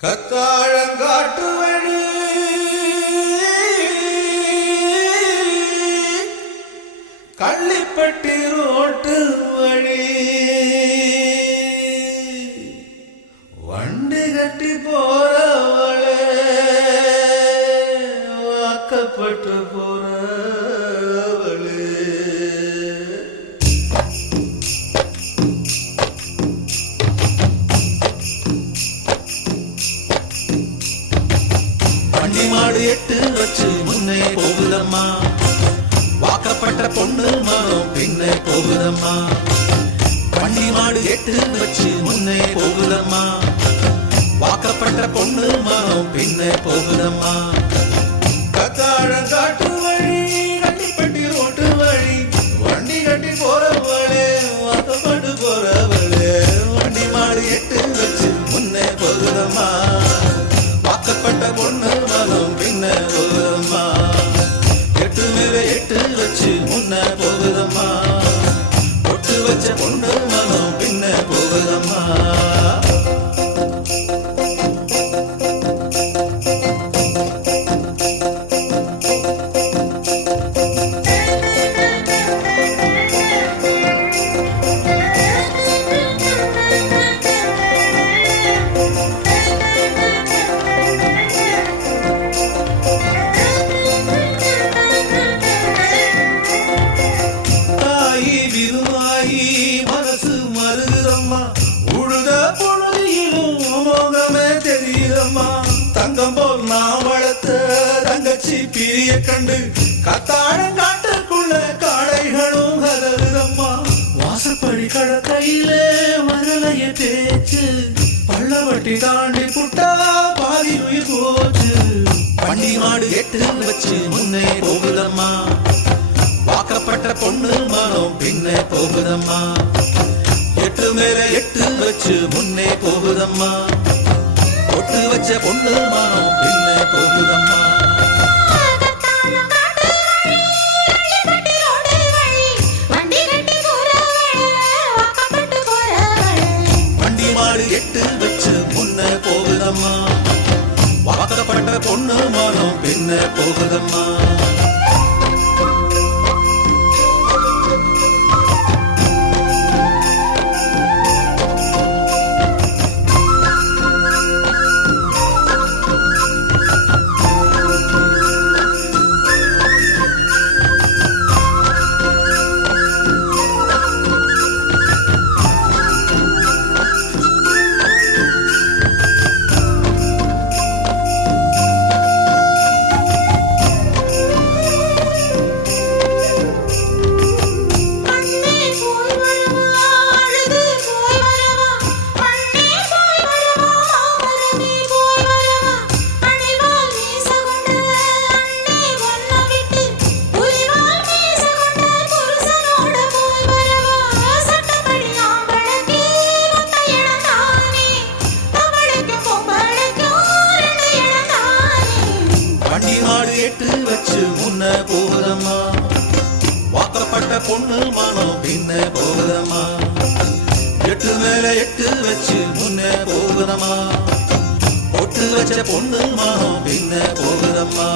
கத்தாழங்காட்டு வழி கள்ளிப்பட்டி ரோட்டு வழி வண்டி கட்டி போறவளே வாக்கப்பட்டு போறவளே வண்டி மாடு எட்டு வச்சு முன்னே போகுதம்மா, வாக்கப்பட்ட பொண்ணு மனம் பின்னே போகுதம்மா. வண்டி மாடு எட்டு வச்சு முன்னே போகுதம்மா, வாக்கப்பட்ட பொண்ணு மனம் பின்னே போகுதம்மா. கத்தாழங்காட்டு வழி கள்ளிப்பட்டி ரோட்டு வழி வண்டி கட்டி போறவளே வாக்கப்பட்டு போறவளே. வண்டி மாடு எட்டு வச்சு முன்னே போகுதம்மா, வாக்கப்பட்ட பொண்ணு மனம் பின்ன போகுதம்மா. எட்டு மேல எட்டு வச்சு முன்ன போகுதம்மா, ஒட்டு வச்ச பொண்ணு மனம் பின்ன போகுதம்மா. மனசு மருகுதம்மா, உழுத பொழுதிலும் மோகமே தெரியுதம்மா. தங்கம் போல் நான் வளர்த்த தங்கச்சி பிரிய கண்டு கத்தாழங்காட்டுக்குள்ள காளைகளும் கதறுதம்மா. வாசப்படி கடற்கையிலே மரலைய தேச்சு பள்ளவட்டி தாண்டி புட்டா பாதி உயிர் போச்சு. வண்டி மாடு எட்டு வச்சு முன்னே போகுதம்மா, வாக்கப்பட்ட பொண்ணு மனம் பின்னே போகுதம்மா. எட்டு மேல எட்டு வச்சு முன்னே போகுதம்மா, ஒட்டு வச்ச பொண்ணு மனம் பின்னே போகுதம்மா. வண்டி மாடு எட்டு வச்சு முன்னே போகுதம்மா, வாக்கப்பட்ட பொண்ணு மனம் பின்னே போகுதம்மா. வண்டி மாடு எட்டு வச்சு முன்ன போகுதம்மா, வாக்கப்பட்ட பொண்ணு மனம் பின்ன போகுதம்மா. எட்டு மேல எட்டு வச்சு முன்ன போகுதம்மா, ஒட்டு வச்ச பொண்ணு மனம் பின்ன போகுதம்மா.